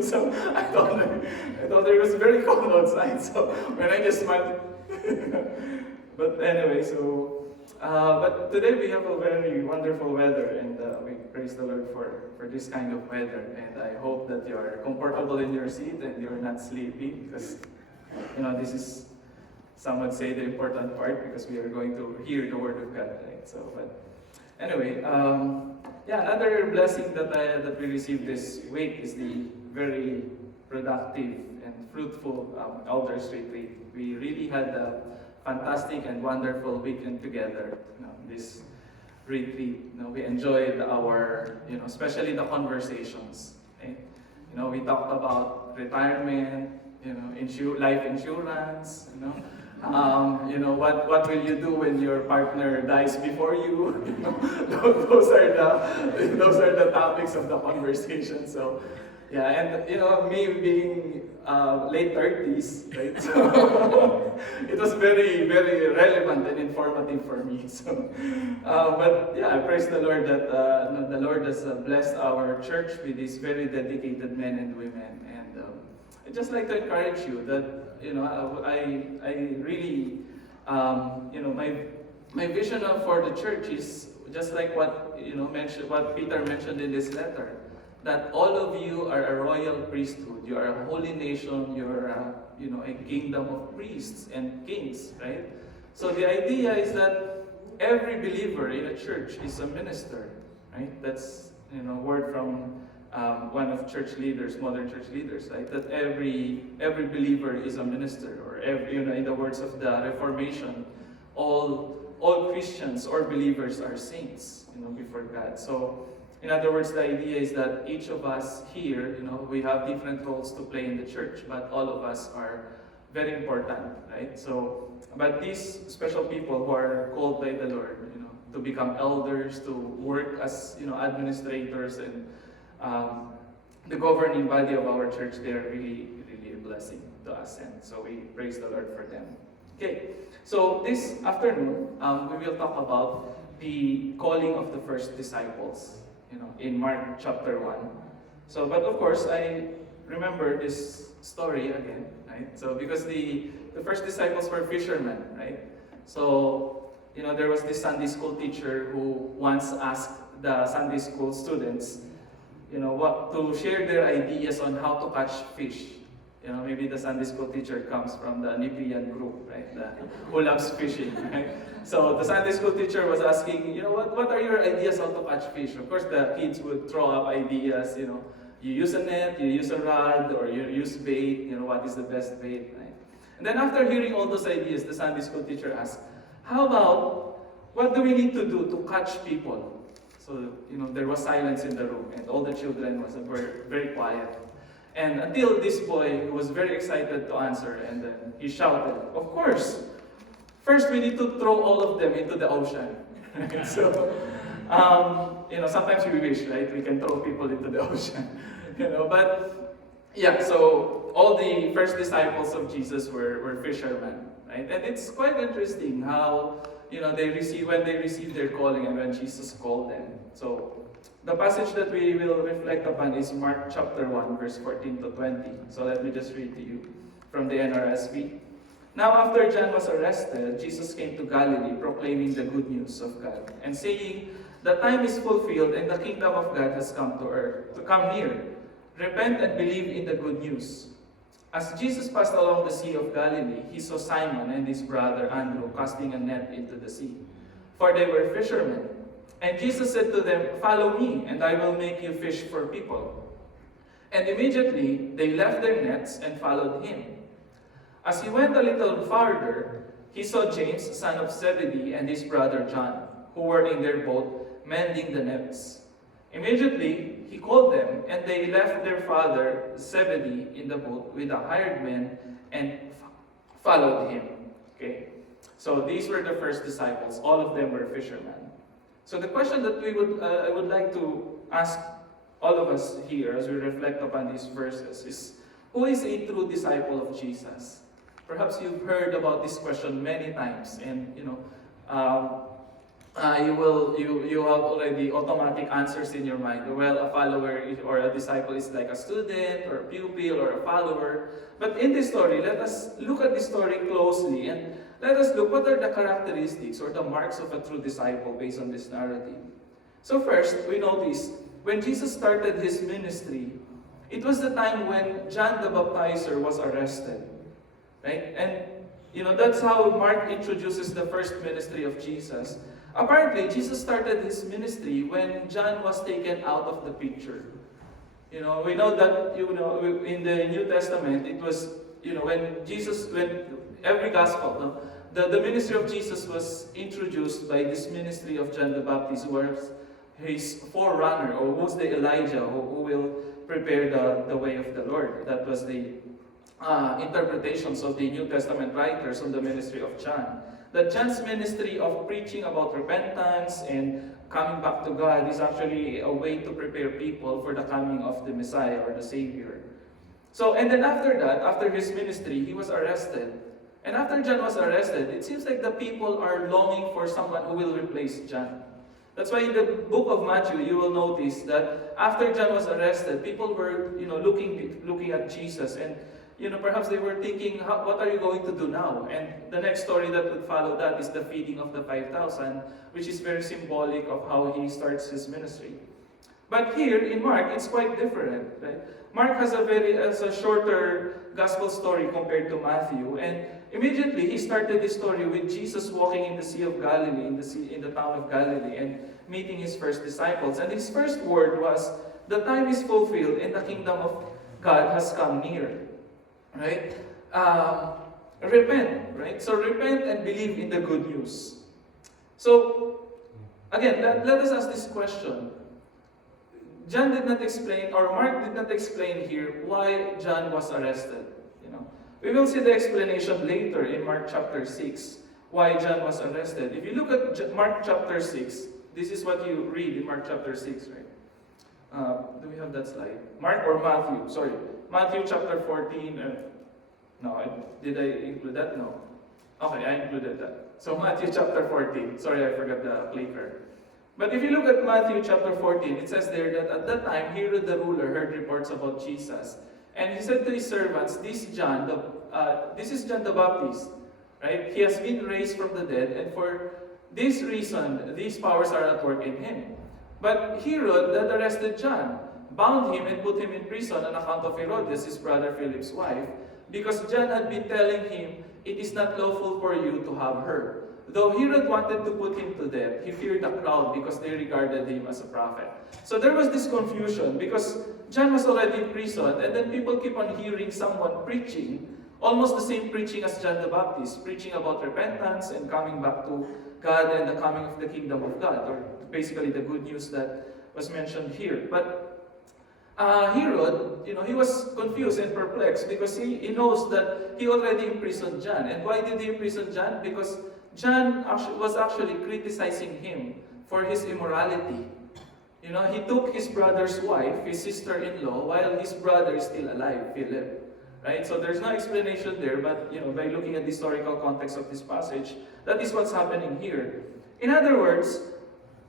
So I told her it was very cold outside. So when I just smiled, but anyway, but today we have a very wonderful weather, and we praise the Lord for this kind of weather. And I hope that you are comfortable in your seat and you're not sleepy, because this is, some would say, the important part, because we are going to hear the Word of God, right? So, but anyway, another blessing that we received this week is the very productive and fruitful Elders Retreat. We really had a fantastic and wonderful weekend together. This retreat, we enjoyed our, especially the conversations. Right? We talked about retirement, life insurance. What will you do when your partner dies before you? Those are the topics of the conversation. So, yeah, and me being late 30s, right? So it was very, very relevant and informative for me. So, but yeah, I praise the Lord that the Lord has blessed our church with these very dedicated men and women. And I'd just like to encourage you that I really my vision for the church is just like what what Peter mentioned in this letter, that all of you are a royal priesthood, you are a holy nation, you're a kingdom of priests and kings, right? So the idea is that every believer in a church is a minister, right? That's word from one of church leaders, modern church leaders, right? That every believer is a minister, or in the words of the Reformation, all Christians or believers are saints, before God. So, in other words, the idea is that each of us here, we have different roles to play in the church, but all of us are very important, right? So, but these special people who are called by the Lord, to become elders, to work as administrators and the governing body of our church, they are really, really a blessing to us, and so we praise the Lord for them. Okay, so this afternoon, we will talk about the calling of the first disciples, in Mark chapter 1. So, but of course, I remember this story again, right? So, because the first disciples were fishermen, right? So, there was this Sunday school teacher who once asked the Sunday school students, what to share their ideas on how to catch fish. Maybe the Sunday school teacher comes from the Nipian group, right? Who loves fishing, right? So the Sunday school teacher was asking, what are your ideas how to catch fish? Of course, the kids would throw up ideas, you use a net, you use a rod, or you use bait, what is the best bait, right? And then after hearing all those ideas, the Sunday school teacher asked, how about, what do we need to do to catch people? So, there was silence in the room, and all the children was very, very quiet. And until this boy was very excited to answer, and then he shouted, of course, first we need to throw all of them into the ocean. So, sometimes we wish, right, we can throw people into the ocean. But yeah, so all the first disciples of Jesus were fishermen, right? And it's quite interesting how when they received their calling and when Jesus called them. So the passage that we will reflect upon is Mark chapter 1, verse 14 to 20. So let me just read to you from the NRSV. Now after John was arrested, Jesus came to Galilee proclaiming the good news of God and saying, the time is fulfilled and the kingdom of God has come to earth, to come near. Repent and believe in the good news. As Jesus passed along the Sea of Galilee, he saw Simon and his brother Andrew casting a net into the sea, for they were fishermen. And Jesus said to them, follow me, and I will make you fish for people. And immediately they left their nets and followed him. As he went a little farther, he saw James, son of Zebedee, and his brother John, who were in their boat, mending the nets. Immediately he called them, and they left their father Zebedee in the boat with the hired men and followed him. Okay, so these were the first disciples. All of them were fishermen. So the question that I would like to ask all of us here as we reflect upon these verses is, who is a true disciple of Jesus? Perhaps you've heard about this question many times, and you have already automatic answers in your mind. Well, a follower or a disciple is like a student or a pupil or a follower. But in this story, let us look at this story closely and let us look what are the characteristics or the marks of a true disciple based on this narrative. So first, we notice when Jesus started his ministry, it was the time when John the Baptizer was arrested, right? And that's how Mark introduces the first ministry of Jesus. Apparently, Jesus started his ministry when John was taken out of the picture. We know that, in the New Testament, it was, when every gospel, no, the ministry of Jesus was introduced by this ministry of John the Baptist, who was his forerunner, or who's the Elijah who will prepare the way of the Lord. That was the interpretations of the New Testament writers on the ministry of John. That John's ministry of preaching about repentance and coming back to God is actually a way to prepare people for the coming of the Messiah or the Savior. So, and then after that, after his ministry, he was arrested. And after John was arrested, it seems like the people are longing for someone who will replace John. That's why in the book of Matthew, you will notice that after John was arrested, people were, looking at Jesus, and perhaps they were thinking, what are you going to do now? And the next story that would follow that is the feeding of the 5,000, which is very symbolic of how he starts his ministry. But here in Mark, it's quite different, right? Mark has a shorter gospel story compared to Matthew, and immediately he started this story with Jesus walking in the Sea of Galilee, in the town of Galilee, and meeting his first disciples. And his first word was, "The time is fulfilled, and the kingdom of God has come near." Right? Repent, right? So repent and believe in the good news. So, again, let us ask this question. John did not explain, or Mark did not explain here why John was arrested. We will see the explanation later in Mark chapter 6, why John was arrested. If you look at Mark chapter 6, this is what you read in Mark chapter 6, right? Do we have that slide? Mark or Matthew? Sorry. Matthew chapter 14. Did I include that? No. Okay, I included that. So Matthew chapter 14. Sorry, I forgot the clicker. But if you look at Matthew chapter 14, it says there that at that time, Herod the ruler heard reports about Jesus. And he said to his servants, this is John the Baptist, right? He has been raised from the dead, and for this reason, these powers are at work in him. But Herod that arrested John, bound him and put him in prison on account of Herodias, his brother Philip's wife, because John had been telling him, it is not lawful for you to have her. Though Herod wanted to put him to death, he feared the crowd because they regarded him as a prophet. So there was this confusion because John was already in prison, and then people keep on hearing someone preaching, almost the same preaching as John the Baptist, preaching about repentance and coming back to God and the coming of the kingdom of God, or basically the good news that was mentioned here. But Herod, he was confused and perplexed because he knows that he already imprisoned John. And why did he imprison John? Because John was actually criticizing him for his immorality. He took his brother's wife, his sister-in-law, while his brother is still alive, Philip. Right? So there's no explanation there, but by looking at the historical context of this passage, that is what's happening here. In other words,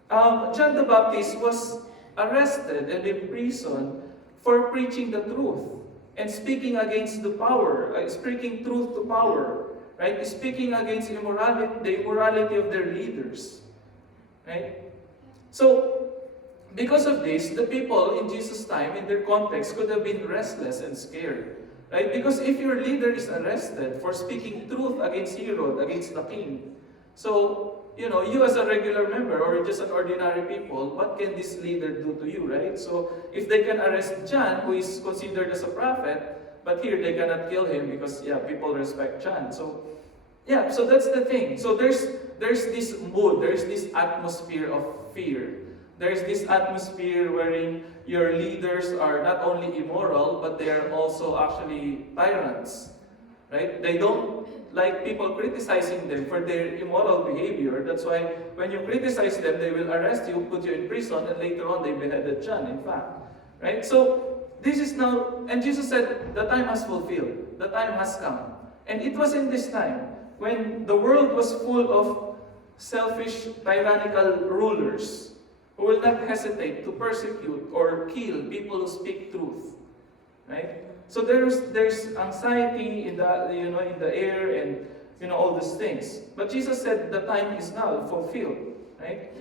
John the Baptist was arrested and imprisoned for preaching the truth and speaking against the power, speaking truth to power. Right? Speaking against the immorality of their leaders. Right? So, because of this, the people in Jesus' time, in their context, could have been restless and scared. Right? Because if your leader is arrested for speaking truth against Herod, against the king, so, you as a regular member or just an ordinary people, what can this leader do to you, right? So, if they can arrest John, who is considered as a prophet, but here they cannot kill him because people respect John. So that's the thing. So there's this mood, there's this atmosphere of fear. There's this atmosphere wherein your leaders are not only immoral, but they are also actually tyrants. Right? They don't like people criticizing them for their immoral behavior. That's why when you criticize them, they will arrest you, put you in prison, and later on they beheaded John, in fact. Right? So this is now, and Jesus said, the time has fulfilled. The time has come. And it was in this time, when the world was full of selfish, tyrannical rulers who will not hesitate to persecute or kill people who speak truth. Right? So there's anxiety in the air, and all these things. But Jesus said the time is now fulfilled. Right?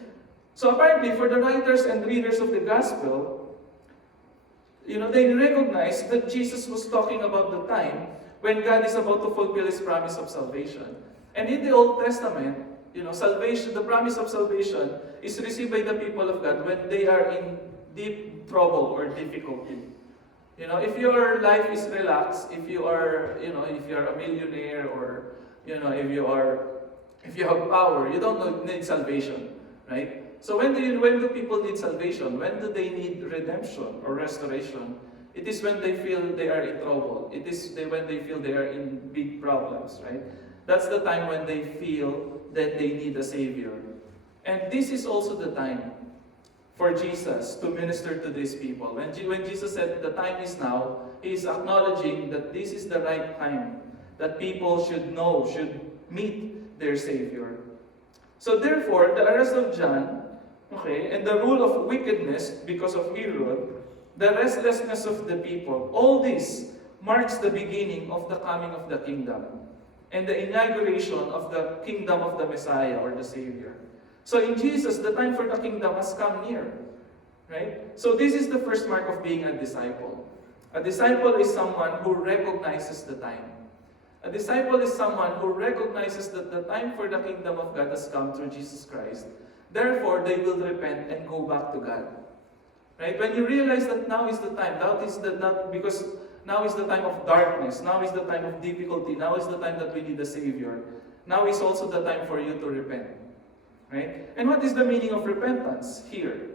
So apparently, for the writers and readers of the gospel, they recognize that Jesus was talking about the time when God is about to fulfill His promise of salvation. And in the Old Testament, salvation, the promise of salvation is received by the people of God when they are in deep trouble or difficulty. If your life is relaxed, if you are a millionaire, or if you have power, you don't need salvation, right? So when do people need salvation? When do they need redemption or restoration? It is when they feel they are in trouble. It is when they feel they are in big problems, right? That's the time when they feel that they need a Savior. And this is also the time for Jesus to minister to these people. When Jesus said the time is now, He is acknowledging that this is the right time, that people should meet their Savior. So therefore, the arrest of John, and the rule of wickedness because of Herod, the restlessness of the people, all this marks the beginning of the coming of the kingdom and the inauguration of the kingdom of the Messiah or the Savior. So in Jesus, the time for the kingdom has come near. Right? So this is the first mark of being a disciple. A disciple is someone who recognizes the time. A disciple is someone who recognizes that the time for the kingdom of God has come through Jesus Christ. Therefore, they will repent and go back to God. Right? When you realize that now is the time, because now is the time of darkness, now is the time of difficulty, now is the time that we need a Savior. Now is also the time for you to repent. Right? And what is the meaning of repentance here?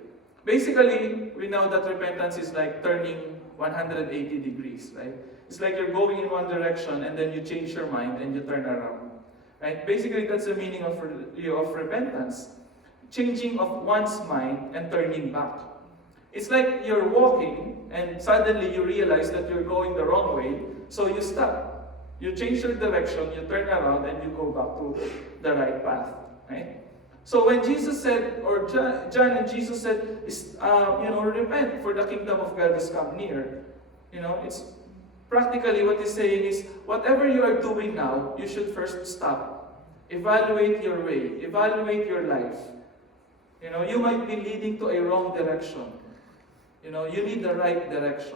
Basically, we know that repentance is like turning 180 degrees, right? It's like you're going in one direction and then you change your mind and you turn around. Right? Basically, that's the meaning of repentance. Changing of one's mind and turning back. It's like you're walking and suddenly you realize that you're going the wrong way, so you stop. You change your direction, you turn around, and you go back to the right path. Right? So when Jesus said, or John and Jesus said, repent, for the kingdom of God has come near. It's practically what he's saying is, whatever you are doing now, you should first stop. Evaluate your way. Evaluate your life. You might be leading to a wrong direction. You need the right direction.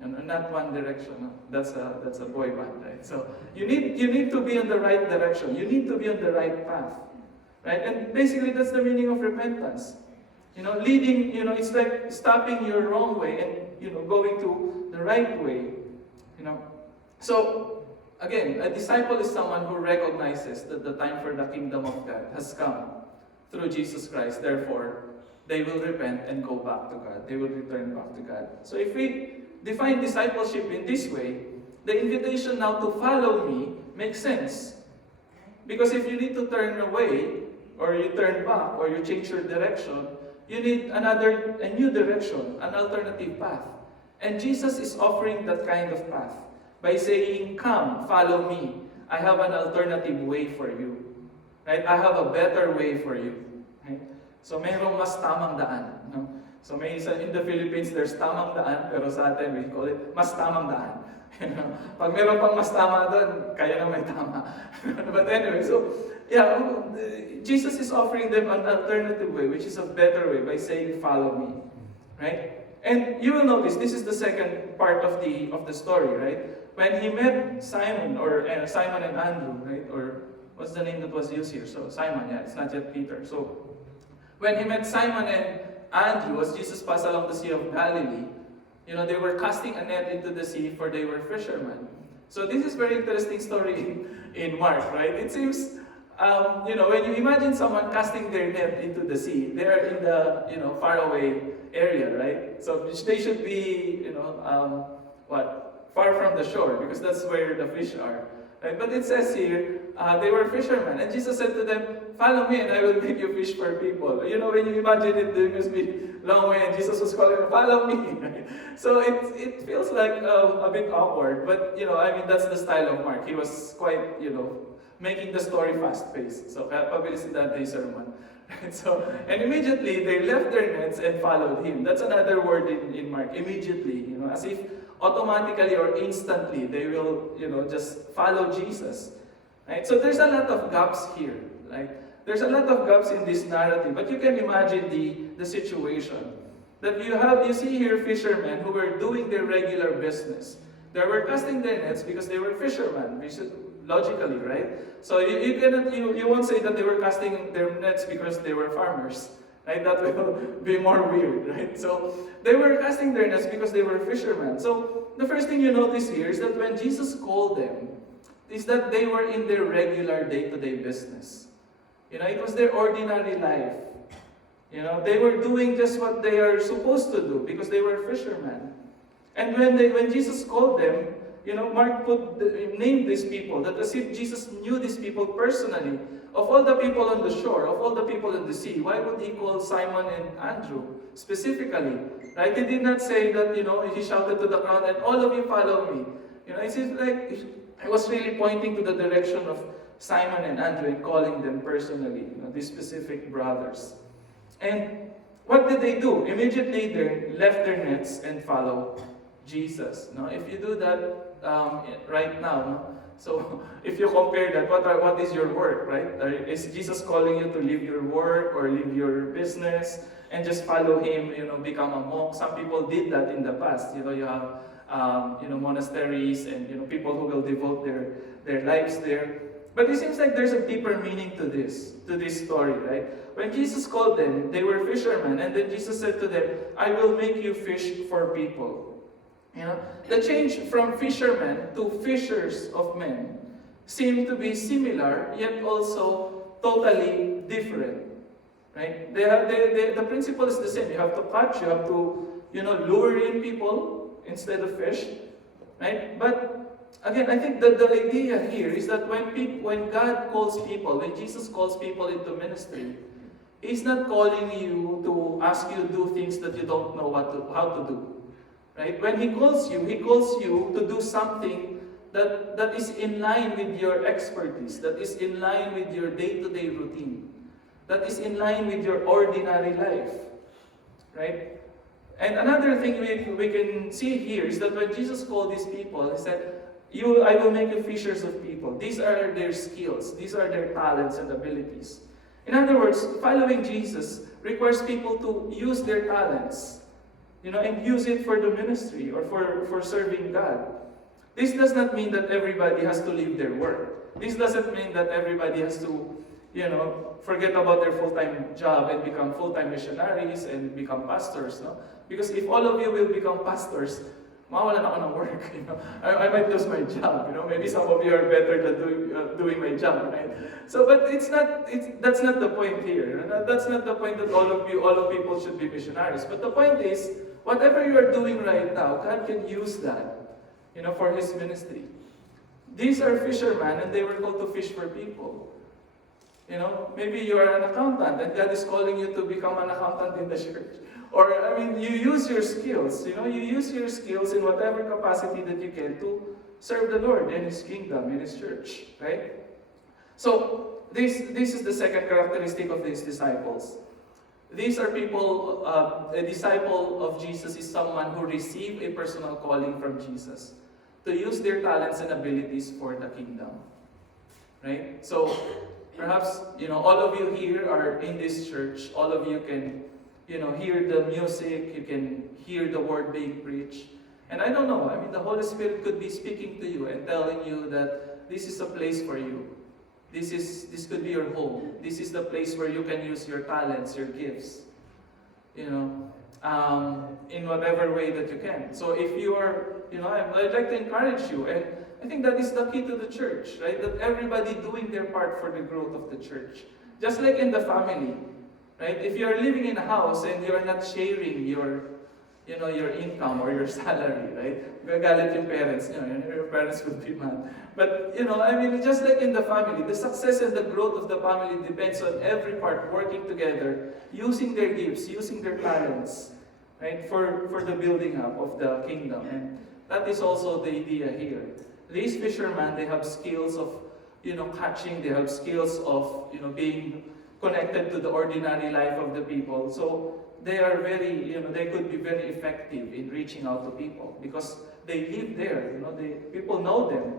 Not one direction. That's a boy band, right? So you need to be on the right direction. You need to be on the right path. Right? And basically that's the meaning of repentance. Leading, it's like stopping your wrong way and going to the right way. So again, a disciple is someone who recognizes that the time for the kingdom of God has come through Jesus Christ. Therefore, they will repent and go back to God. They will return back to God. So if we define discipleship in this way, the invitation now to follow me makes sense. Because if you need to turn away, or you turn back, or you change your direction, you need a new direction, an alternative path. And Jesus is offering that kind of path by saying, come, follow me. I have an alternative way for you. Right? I have a better way for you. Right? So mayroong mas tamang daan. No? So in the Philippines, there's tamang daan, pero sa atin, we call it mas tamang daan. Pag meron pang mas tama doon, kaya na may tama. But anyway, so, Jesus is offering them an alternative way, which is a better way, by saying, follow me. Right? And you will notice, this is the second part of the story, right? When he met Simon and Andrew, right? Or what's the name that was used here? So Simon, it's not yet Peter. So when he met Simon and Andrew, as Jesus passed along the Sea of Galilee, they were casting a net into the sea, for they were fishermen. So this is very interesting story in Mark, right? It seems, when you imagine someone casting their net into the sea, they are in the, faraway area, right? So they should be, far from the shore, because that's where the fish are. Right? But it says here, they were fishermen. And Jesus said to them, follow me and I will make you fish for people. When you imagine it, there must be long way, and Jesus was calling them, follow me. Right? So it feels like a bit awkward, but that's the style of Mark. He was quite, making the story fast-paced. So, kaya pabilisin natin yung sermon. Right? So, and immediately, they left their nets and followed him. That's another word in Mark, immediately, as if automatically or instantly, they will, just follow Jesus. Right? So, there's a lot of gaps here. Right? There's a lot of gaps in this narrative, but you can imagine the situation. That you see here fishermen who were doing their regular business. They were casting their nets because they were fishermen, logically, right? So you won't say that they were casting their nets because they were farmers, right? That will be more weird, right? So they were casting their nets because they were fishermen. So the first thing you notice here is that when Jesus called them, is that they were in their regular day-to-day business. It was their ordinary life. They were doing just what they are supposed to do because they were fishermen. And when Jesus called them, Mark named these people, that as if Jesus knew these people personally. Of all the people on the shore, of all the people in the sea, why would he call Simon and Andrew specifically? Right? He did not say that, he shouted to the crowd, and all of you follow me. It seems like he was really pointing to the direction of Simon and Andrew and calling them personally, these specific brothers. And what did they do? Immediately they left their nets and followed Jesus. If you do that right now, so if you compare that, what is your work, right? Is Jesus calling you to leave your work or leave your business and just follow him, become a monk? Some people did that in the past. You have monasteries and people who will devote their lives there. But it seems like there's a deeper meaning to this story, right? When Jesus called them, they were fishermen, and then Jesus said to them, I will make you fish for people. The change from fishermen to fishers of men seem to be similar, yet also totally different. Right? The principle is the same. You have to catch, you have to, lure in people instead of fish. Right? But again, I think that the idea here is that when God calls people, when Jesus calls people into ministry, He's not calling you to ask you to do things that you don't know how to do. Right? When He calls you to do something that is in line with your expertise, that is in line with your day-to-day routine, that is in line with your ordinary life. Right? And another thing we can see here is that when Jesus called these people, He said, I will make you fishers of people. These are their skills. These are their talents and abilities. In other words, following Jesus requires people to use their talents, and use it for the ministry or for serving God. This does not mean that everybody has to leave their work. This doesn't mean that everybody has to, forget about their full-time job and become full-time missionaries and become pastors, no? Because if all of you will become pastors, mawalan ako ng work. I might lose my job. Maybe some of you are better than doing my job, right? So, but that's not the point here. That's not the point that all of people should be missionaries. But the point is, whatever you are doing right now, God can use that, for His ministry. These are fishermen, and they were called to fish for people. Maybe you are an accountant, and God is calling you to become an accountant in the church. Or, you use your skills. You use your skills in whatever capacity that you can to serve the Lord in His kingdom, in His church, right? So, this is the second characteristic of these disciples. These are people, a disciple of Jesus is someone who received a personal calling from Jesus to use their talents and abilities for the kingdom. Right? So, perhaps, all of you here are in this church. All of you can, hear the music. You can hear the word being preached. And I don't know, the Holy Spirit could be speaking to you and telling you that this is a place for you. This could be your home. This is the place where you can use your talents, your gifts, in whatever way that you can. So if you are, I'd like to encourage you, and I think that is the key to the church, right? That everybody doing their part for the growth of the church. Just like in the family, right? If you are living in a house and you are not sharing your income or your salary, right? Gagalit yung parents, your parents would be mad. But, just like in the family, the success and the growth of the family depends on every part working together, using their gifts, using their talents, right? For the building up of the kingdom. And that is also the idea here. These fishermen, they have skills of catching. They have skills of, being connected to the ordinary life of the people. So they are they could be very effective in reaching out to people because they live there. People know them,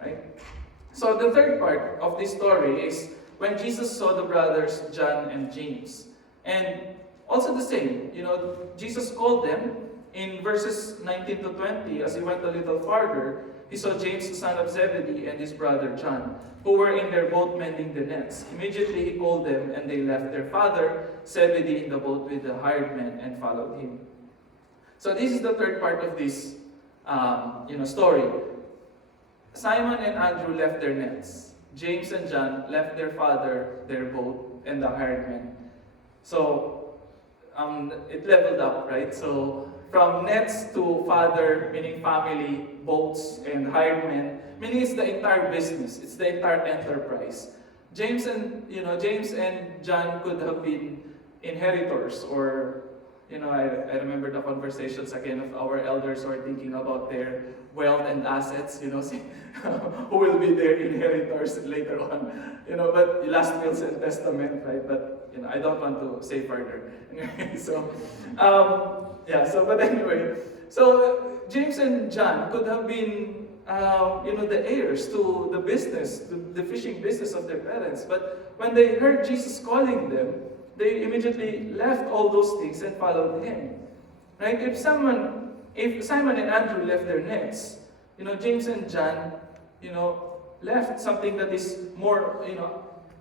right? So the third part of this story is when Jesus saw the brothers John and James. And also the same, Jesus called them in verses 19 to 20. As he went a little farther, he saw James, the son of Zebedee, and his brother John, who were in their boat mending the nets. Immediately he called them, and they left their father Zebedee in the boat with the hired men and followed him. So this is the third part of this story. Simon and Andrew left their nets. James and John left their father, their boat, and the hired men. So it leveled up, right? So from nets to father, meaning family, boats, and hired men, meaning it's the entire business, it's the entire enterprise. James and John could have been inheritors, or I remember the conversations again of our elders who are thinking about their wealth and assets, who will be their inheritors later on, but last wills and testament, right? But I don't want to say further. Anyway, but anyway, so James and John could have been, the heirs to the business, to the fishing business of their parents. But when they heard Jesus calling them, they immediately left all those things and followed him. Right? If Simon and Andrew left their nets, James and John, left something that is more,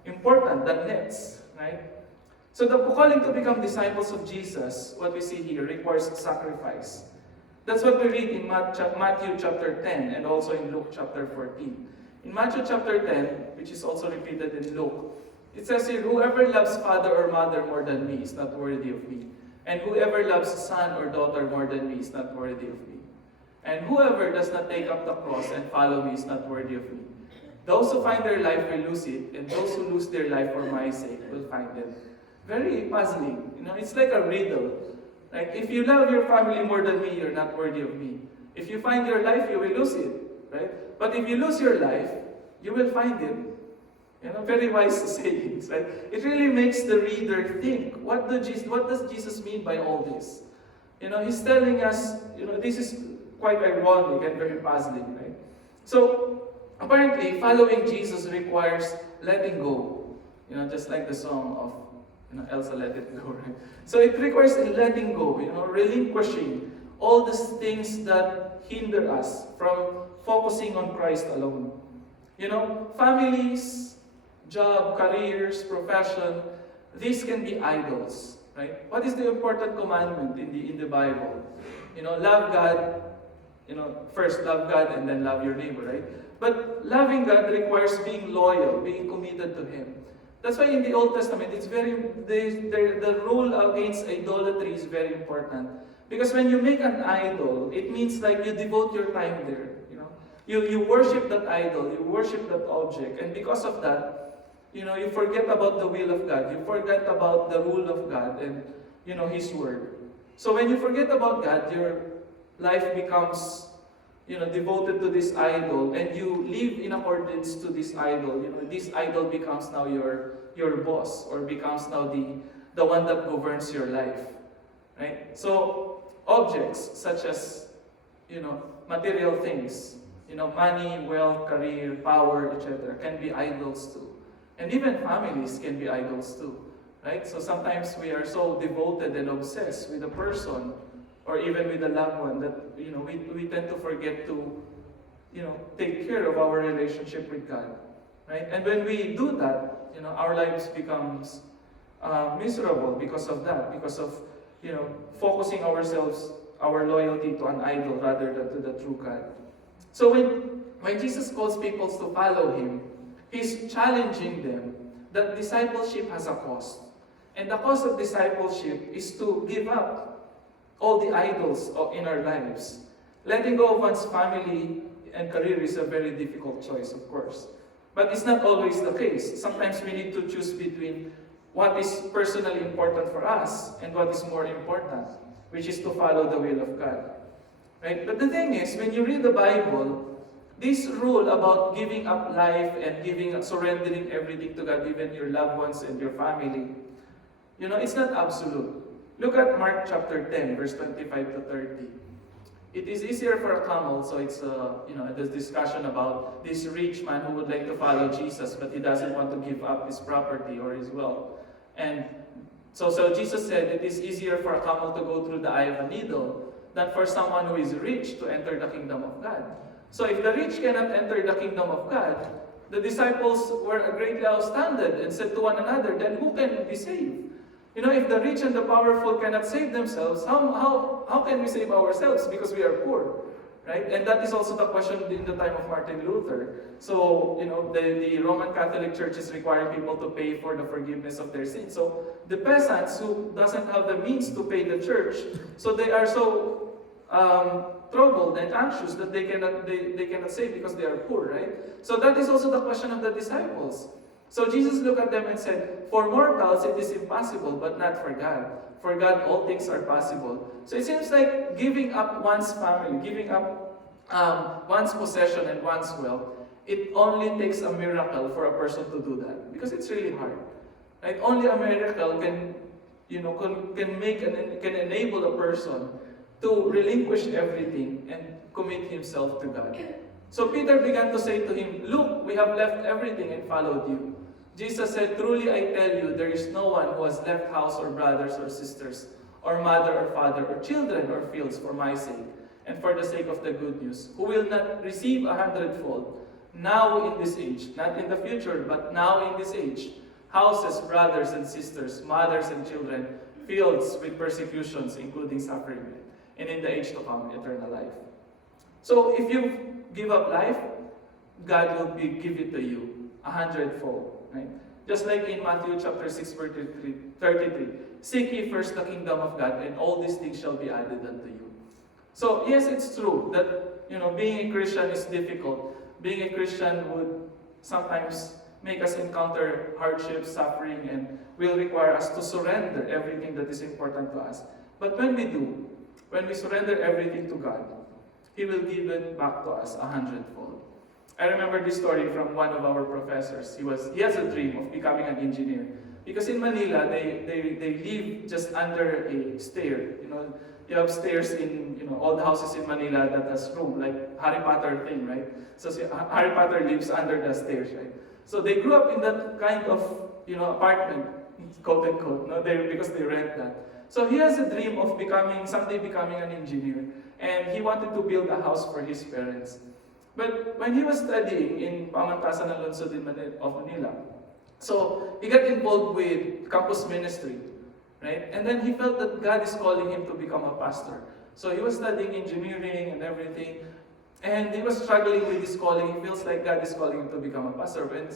important than nets, right? So the calling to become disciples of Jesus, what we see here, requires sacrifice. That's what we read in Matthew chapter 10 and also in Luke chapter 14. In Matthew chapter 10, which is also repeated in Luke, it says here, "Whoever loves father or mother more than me is not worthy of me. And whoever loves son or daughter more than me is not worthy of me. And whoever does not take up the cross and follow me is not worthy of me. Those who find their life will lose it, and those who lose their life for my sake will find it." Very puzzling. It's like a riddle. Like, if you love your family more than me, you're not worthy of me. If you find your life, you will lose it, right? But if you lose your life, you will find it. Very wise sayings, right? It really makes the reader think, what does Jesus mean by all this? He's telling us, this is quite ironic and very puzzling, right? So, apparently, following Jesus requires letting go. Just like the song of Elsa, Let It Go, right? So it requires letting go, relinquishing all these things that hinder us from focusing on Christ alone. Families, job, careers, profession, these can be idols, right? What is the important commandment in the Bible? Love God, first love God and then love your neighbor, right? But loving God requires being loyal, being committed to Him. That's why in the Old Testament, the rule against idolatry is very important. Because when you make an idol, it means like you devote your time there. You worship that idol, you worship that object, and because of that, you forget about the will of God. You forget about the rule of God and His word. So when you forget about God, your life becomes devoted to this idol, and you live in accordance to this idol. This idol becomes now your boss, or becomes now the one that governs your life, right? So objects such as material things, money, wealth, career, power, etc., can be idols too, and even families can be idols too, right? So sometimes we are so devoted and obsessed with a person, or even with a loved one, that we tend to forget to take care of our relationship with God, right? And when we do that, our lives becomes miserable because of that, because of focusing our loyalty to an idol rather than to the true God. So when Jesus calls people to follow Him, He's challenging them that discipleship has a cost, and the cost of discipleship is to give up all the idols in our lives. Letting go of one's family and career is a very difficult choice, of course. But it's not always the case. Sometimes we need to choose between what is personally important for us and what is more important, which is to follow the will of God. Right? But the thing is, when you read the Bible, This rule about giving up life and surrendering everything to God, even your loved ones and your family, it's not absolute. Look at Mark chapter 10, verse 25 to 30. It is easier for a camel, so it's this discussion about this rich man who would like to follow Jesus, but he doesn't want to give up his property or his wealth. And so Jesus said it is easier for a camel to go through the eye of a needle than for someone who is rich to enter the kingdom of God. So if the rich cannot enter the kingdom of God, the disciples were greatly astounded and said to one another, then who can be saved? If the rich and the powerful cannot save themselves, how can we save ourselves? Because we are poor, right? And that is also the question in the time of Martin Luther. So, the Roman Catholic Church is requiring people to pay for the forgiveness of their sins. So, the peasants who doesn't have the means to pay the church, so they are so troubled and anxious that they cannot save because they are poor, right? So that is also the question of the disciples. So Jesus looked at them and said, for mortals it is impossible, but not for God. For God all things are possible. So it seems like giving up one's family, giving up one's possession and one's wealth, it only takes a miracle for a person to do that. Because it's really hard. Right? Only a miracle can enable a person to relinquish everything and commit himself to God. So Peter began to say to him, look, we have left everything and followed you. Jesus said, truly I tell you, there is no one who has left house or brothers or sisters, or mother or father, or children or fields for my sake, and for the sake of the good news, who will not receive 100-fold, now in this age, not in the future, but now in this age, houses, brothers and sisters, mothers and children, fields with persecutions, including suffering, and in the age to come, eternal life. So if you give up life, God will give it to you 100-fold. Right? Just like in Matthew chapter 6, verse 33, seek ye first the kingdom of God, and all these things shall be added unto you. So yes, it's true that being a Christian is difficult. Being a Christian would sometimes make us encounter hardship, suffering, and will require us to surrender everything that is important to us. But when we do, when we surrender everything to God, He will give it back to us 100-fold. I remember this story from one of our professors. He has a dream of becoming an engineer. Because in Manila, they live just under a stair. You have stairs in all the houses in Manila that has room, like Harry Potter thing, right? So Harry Potter lives under the stairs, right? So they grew up in that kind of apartment, quote unquote, because they rent that. So he has a dream of someday becoming an engineer, and he wanted to build a house for his parents. But when he was studying in Pamantasan ng Lungsod of Manila, so he got involved with campus ministry, right? And then he felt that God is calling him to become a pastor. So he was studying engineering and everything, and he was struggling with his calling. He feels like God is calling him to become a pastor. And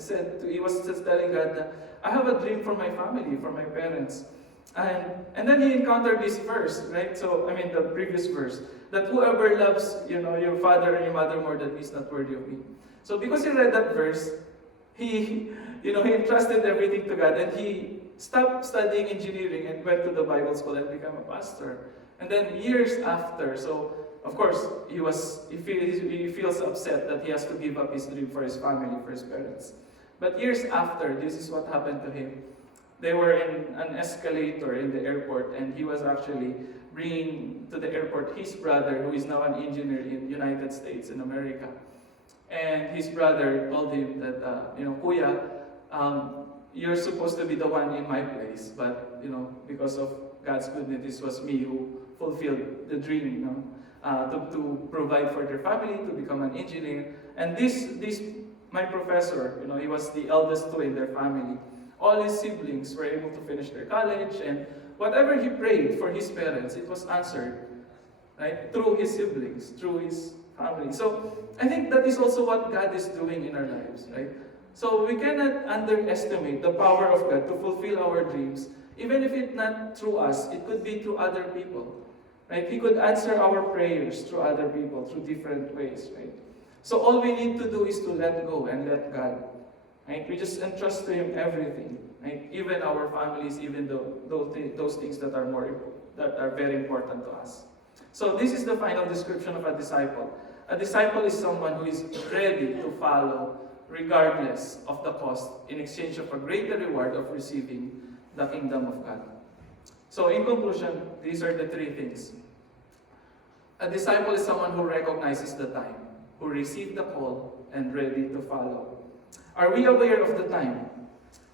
he was just telling God that, I have a dream for my family, for my parents. And then he encountered this verse, right? So, the previous verse, that whoever loves, your father and your mother more than me is not worthy of me. So because he read that verse, he entrusted everything to God, and he stopped studying engineering and went to the Bible school and became a pastor. And then years after, so of course, he feels upset that he has to give up his dream for his family, for his parents. But years after, this is what happened to him. They were in an escalator in the airport, and he was actually bringing to the airport his brother, who is now an engineer in the United States, in America. And his brother told him that, Kuya, you're supposed to be the one in my place, but, because of God's goodness, it was me who fulfilled the dream, to provide for their family, to become an engineer. And my professor, he was the eldest two in their family. All his siblings were able to finish their college, and whatever he prayed for his parents, it was answered, right? Through his siblings, through his family. So I think that is also what God is doing in our lives, right? So we cannot underestimate the power of God to fulfill our dreams, even if it's not through us, it could be through other people, right? He could answer our prayers through other people, through different ways, right? So all we need to do is to let go and let God. Right? We just entrust to Him everything, right? Even our families, even those things that are very important to us. So this is the final description of a disciple. A disciple is someone who is ready to follow regardless of the cost in exchange of a greater reward of receiving the kingdom of God. So in conclusion, these are the three things. A disciple is someone who recognizes the time, who received the call, and ready to follow. Are we aware of the time?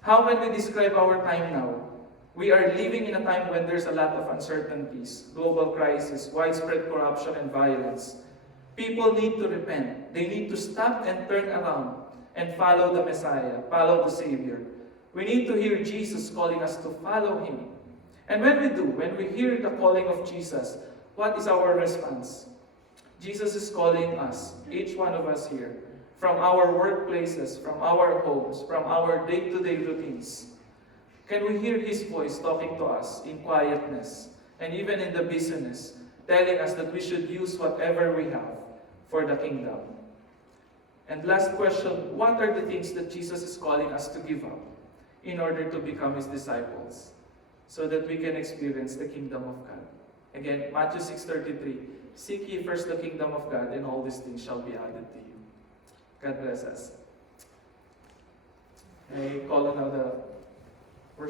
How can we describe our time now? We are living in a time when there's a lot of uncertainties, global crisis, widespread corruption and violence. People need to repent. They need to stop and turn around and follow the Messiah, follow the Savior. We need to hear Jesus calling us to follow Him. And when we do, when we hear the calling of Jesus, what is our response? Jesus is calling us, each one of us here, from our workplaces, from our homes, from our day-to-day routines. Can we hear His voice talking to us in quietness and even in the busyness, telling us that we should use whatever we have for the kingdom? And last question, what are the things that Jesus is calling us to give up in order to become His disciples so that we can experience the kingdom of God? Again, Matthew 6:33, seek ye first the kingdom of God, and all these things shall be added to you. God bless us. I call on now the